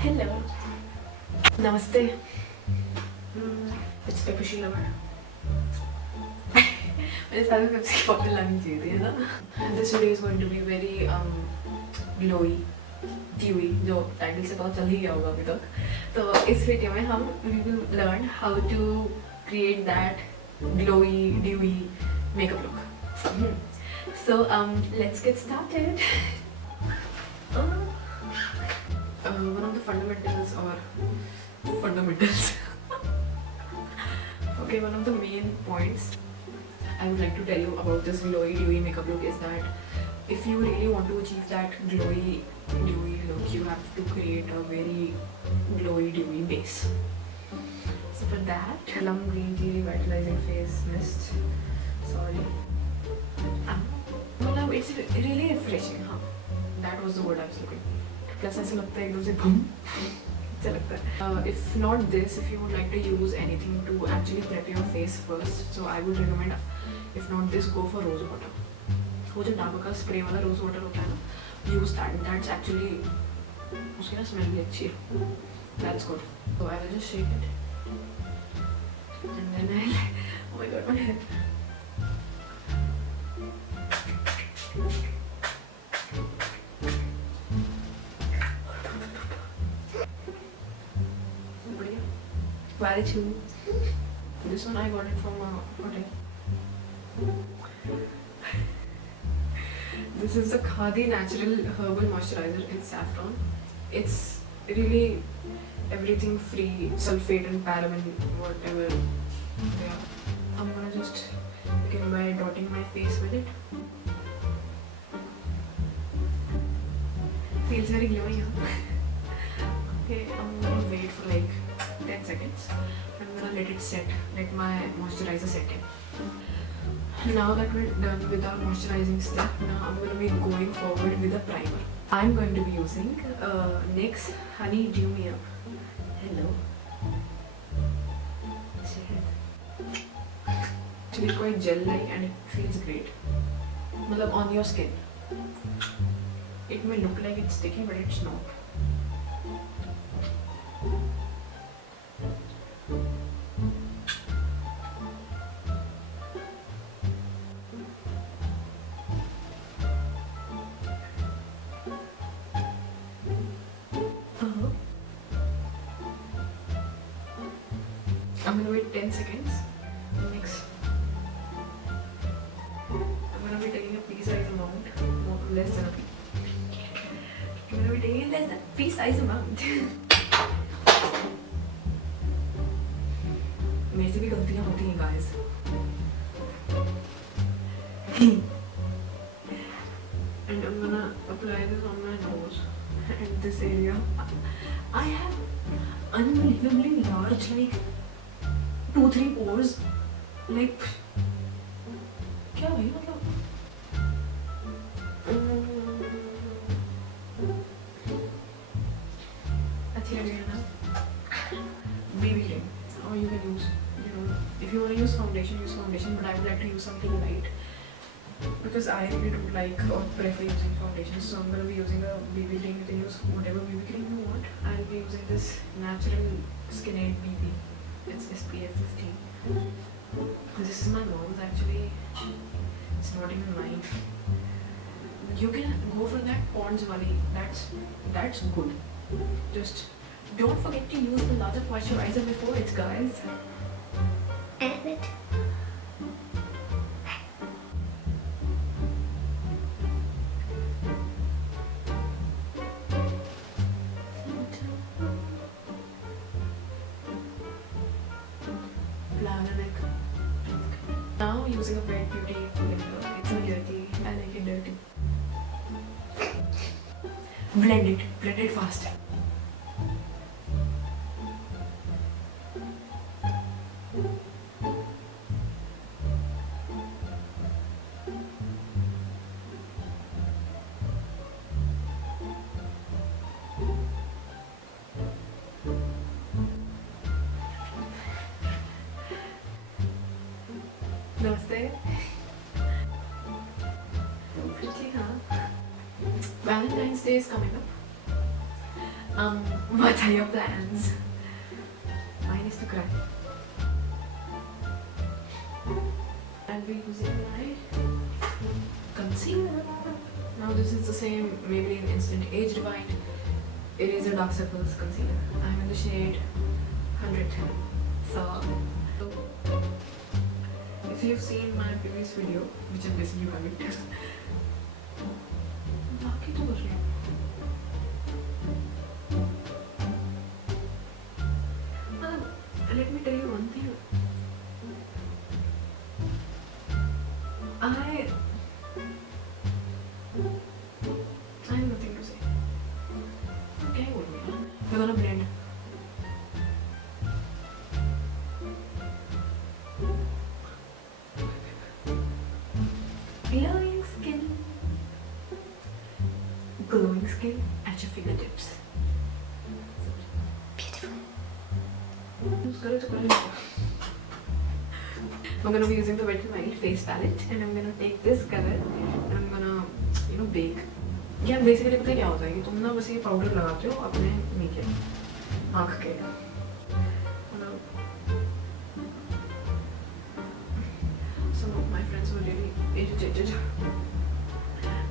Hello. Namaste. It's Pepsi lover. मेरे साथ में पेप्सी की बॉटल लानी चाहिए थी ना. This video is going to be very glowy, dewy, जो टाइटल से पता चल ही गया होगा अभी तक. तो इस वीडियो में हम we will learn how to create that glowy, dewy makeup look. So let's get started. One of the fundamentals okay, one of the main points I would like to tell you about this glowy dewy makeup look is that if you really want to achieve that glowy dewy look, you have to create a very glowy dewy base. So for that, Plum Green Tea Revitalizing Face Mist. Sorry. It's really refreshing, huh? That was the word I was looking. Plus ऐसा लगता है एकदम से बम अच्छा लगता है. If not this, if you would like to use anything to actually prep your face first, so I would recommend, if not this, go for rose water. वो जो डाबर का स्प्रे वाला रोज वाटर होता है ना, use that. That's actually उसकी ना smell भी अच्छी है. That's good. So I will just shake it, and then I'll oh my god, my hair. Very chew. This one I got it from a hotel. This is the Khadi Natural Herbal Moisturizer in Saffron. It's really everything free, sulfate and paraben, whatever. Yeah. I'm gonna just begin by dotting my face with it. Feels very glowy, huh? Okay, I'm gonna wait for like 10 seconds. I'm gonna let it set, let my moisturizer set in. Now that we're done with our moisturizing step, now I'm gonna be going forward with a primer. I'm going to be using NYX Honey Dew Me Up. Hello. Actually quite gel-like and it feels great. Matlab on your skin. It may look like it's sticky, but it's not. I'm gonna wait 10 seconds. Next, I'm gonna be taking a pea-size amount, less than a pea. I'm gonna be taking less than pea-size amount. मेरे से भी गलतियाँ होती हैं, guys. And I'm gonna apply this on my nose and this area. I have unbelievably large, like 2-3 pores. Like क्या भाई मतलब? अच्छी लग रही है ना? BB cream. Or you can use, if you want to use foundation, but I would like to use something light because I really don't like or prefer using foundation, so I'm going to be using a BB cream. You can use whatever BB cream you want. I'll be using this natural skinade BB. It's SPF 15. This is my mom's actually. It's not even mine. You can go for that Pond's wali. That's good. Just don't forget to use the larger moisturizer before it, guys. And it. Now using a Wet Beauty blender. It's so dirty. I like it dirty. Blend it fast. Namaste. Pretty, huh? Valentine's Day is coming up. What are your plans? Mine is to cry. I'll be using my concealer. Now this is the same Maybelline Instant Age Rewind Eraser Dark Circles Concealer. I'm in the shade 110. So, if you've seen my previous video, which I'm guessing you haven't, बाकी तो कर रही हूँ. Let me tell you one thing. I have nothing to say. क्या ही बोलूँ यार? We're gonna blend. Glowing skin at your fingertips. Beautiful. I'm gonna be using the Wet n Wild face palette and I'm gonna take this color and I'm gonna bake. यार basically पता है क्या होता है कि तुम ना बस ये पाउडर लगाते हो अपने मेकअप आँख के. Some of my friends were really irritated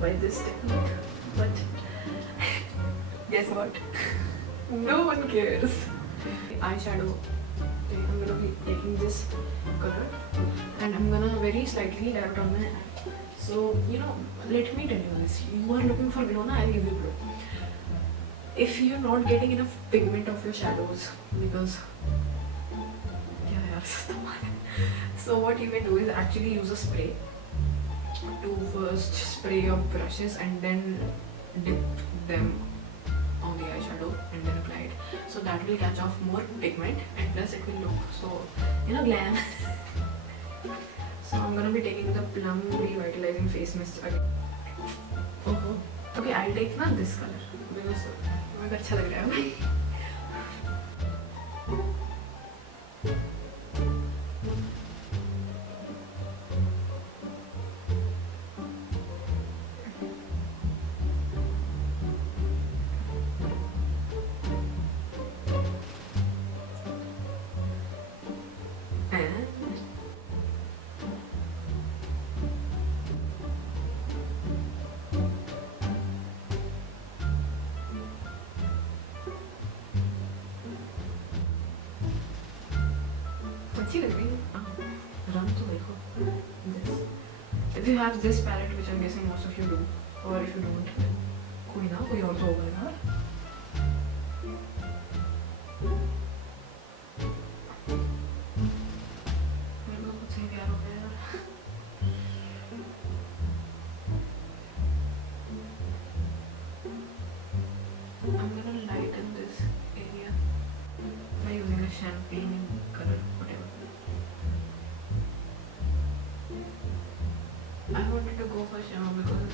by this technique, but guess what? No one cares. Eyeshadow. I'm gonna be taking this color and I'm gonna very slightly dab it on my eye. So let me tell you this. You are looking for glow, na? I'll give you glow. If you're not getting enough pigment of your shadows, because so what you can do is actually use a spray to first spray your brushes and then dip them on the eyeshadow and then apply it. So that will catch off more pigment and plus it will look so glam. So I'm gonna be taking the Plum Revitalizing face mist again. Okay, I'll take now this color because मुझे अच्छा लग रहा है. If you have this palette, which I'm guessing most of you do, or if you don't, कोई और तो होगा यार. मेरे को खुद से प्यार हो गया यार. I'm gonna lighten this area by using a champagne color, whatever. I wanted to go for shimmer because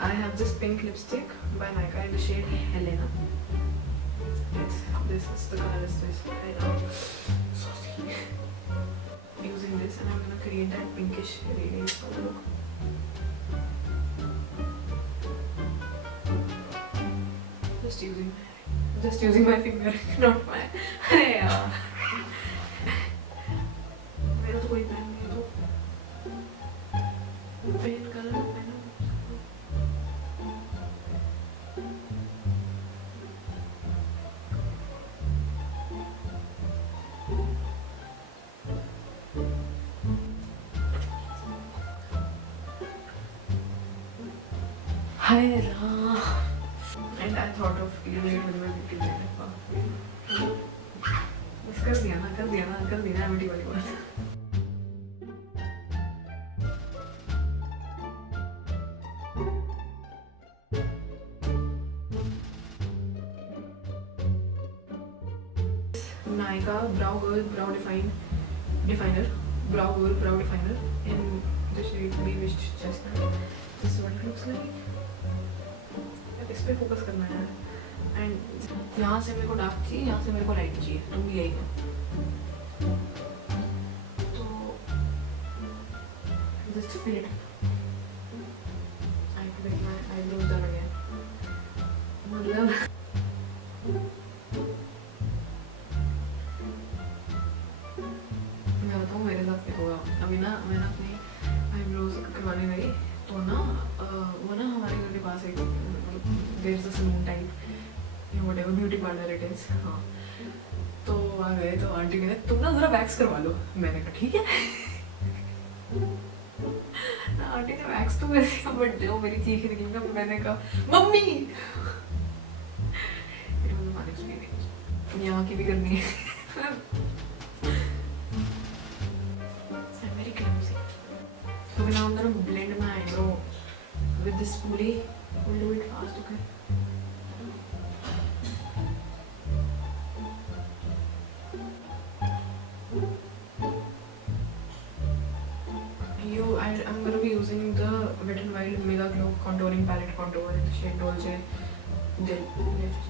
I have this pink lipstick by Nykaa in the shade Helena. This is the color is this right now. Saucy. Using this and I'm gonna create that pinkish radiance for the look. Just using my finger, not my. Yeah. मेरा तो कोई pen नहीं है तो pen colour pen. And I thought of Illuminator with my beauty blender. बस कर दिया ना मिट्टी वाली बात. Nykaa Browgirl Brow Definer Browgirl Brow Definer in the shade Bewitched Chestnut. This is what it looks like. इस पे फोकस करना है एंड यहाँ से मेरे को डार्क चाहिए, यहाँ से मेरे को लाइट चाहिए. तुम भी यही हो तो जस्ट फिल इट. आई वो ना हमारे घर के पास एक there is a saloon type या whatever beauty parlour it is. हाँ, तो वहाँ गए तो आंटी कहने तुम ना ज़रा वैक्स करवा लो. मैंने कहा ठीक है. आंटी ने वैक्स तो कर दिया बट जो मेरी चीख निकली ना, मैंने कहा mummy. It was my experience. यहाँ की भी करनी है. I'm very clumsy. So now I'm gonna blend my eyebrow with this spoolie. We'll do it fast, okay? I'm gonna be using the Wet n Wild MegaGlo contouring palette contour in the shade Dolce Del.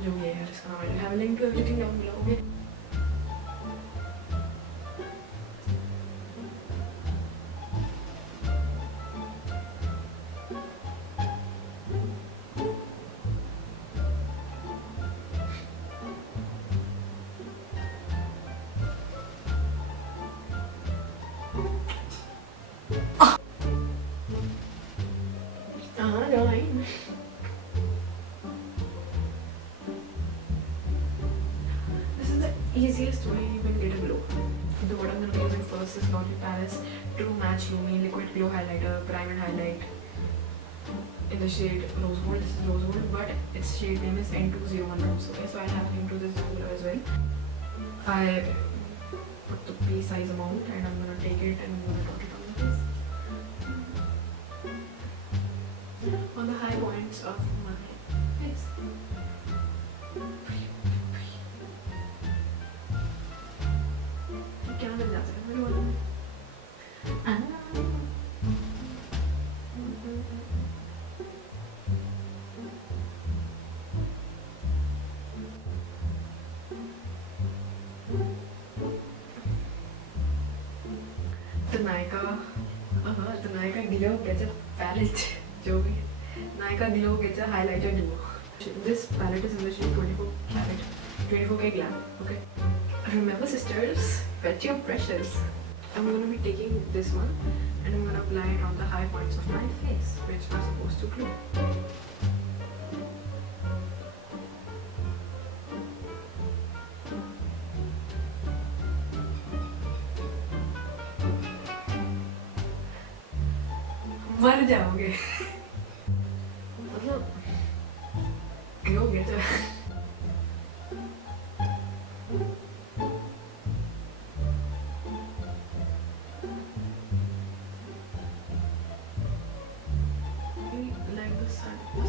जो ये है इसका नाम है. I have a link to everything down below, okay? Easiest way you can get a glow. The what I'm going to be using first is L'Oreal Paris True Match Lumi Liquid Glow Highlighter, Prime and Highlight in the shade Rose Gold. This is Rose Gold, but its shade name is N201 Rose. Okay, so I'll have a link to this down below as well. I put the pea size amount and I'm going to take it and I'm going to dot it on the face. On the high points of my face. क्या लग जाता है मेरे वाले में. The Nykaa Glow Gets a palette. जो भी Nykaa Glow Gets a highlighter duo. This palette is in the shade 24K glam. Okay. Remember sisters, wet your brushes. I'm going to be taking this one and I'm going to apply it on the high points of my face, which are supposed to glow. मर जाओगे. मतलब glow get a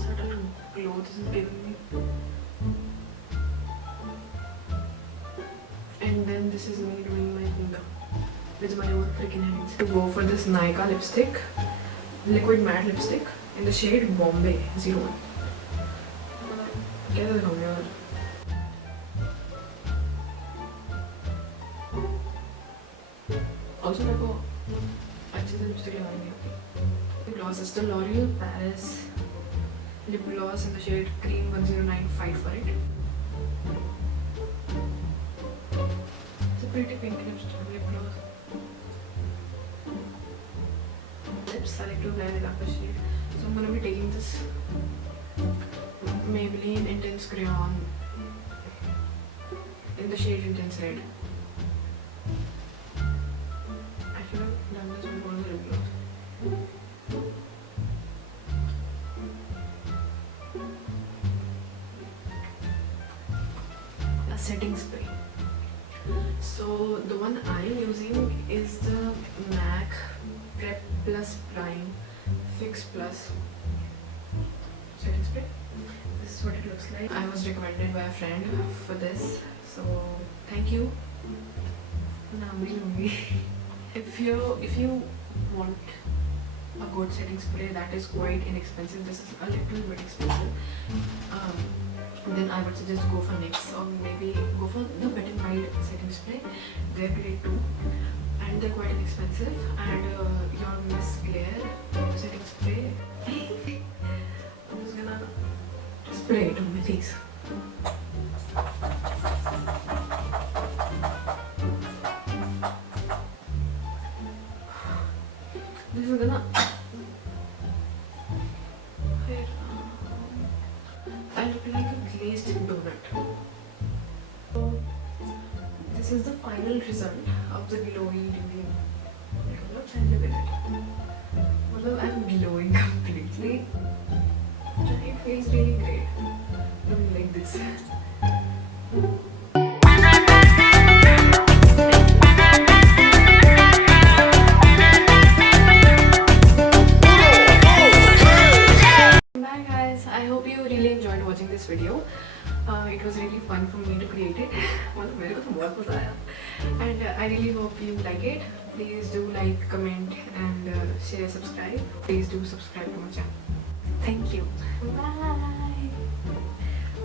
subtle glow this is giving me. And then this is me doing my finger with my own freaking hands. To go for this Nykaa lipstick, liquid matte lipstick in the shade Bombay 01. कैसे दिखाऊंगी यार. Also मेरे को अच्छे से lipstick लगानी है. Gloss is the L'Oreal Paris lip gloss in the shade Cream 1095 for it. It's a pretty pink lip gloss. Lips I like to apply the darker shade, so I'm gonna be taking this Maybelline Intense Crayon in the shade Intense Red. I should have done this before the lip gloss. A setting spray. So the one I'm using is the MAC Prep Plus Prime Fix Plus setting spray. This is what it looks like. I was recommended by a friend for this, so thank you. If you want a good setting spray that is quite inexpensive, this is a little bit expensive, then I would suggest go for NYX or maybe go for the Wet n Wild setting spray. They're great too and they're quite inexpensive. And your Miss Glare setting spray, I'm just gonna spray it on my face. This is gonna glazed donut. So this is the final result of the glowy dewy. Look at it. Although I'm glowing completely, it feels really great looking like this. Bye guys, I hope you really enjoyed watching this video. It was really fun for me to create it. And I really hope you like it. Please do like, comment and share, subscribe. Please do subscribe to my channel. Thank you. Bye.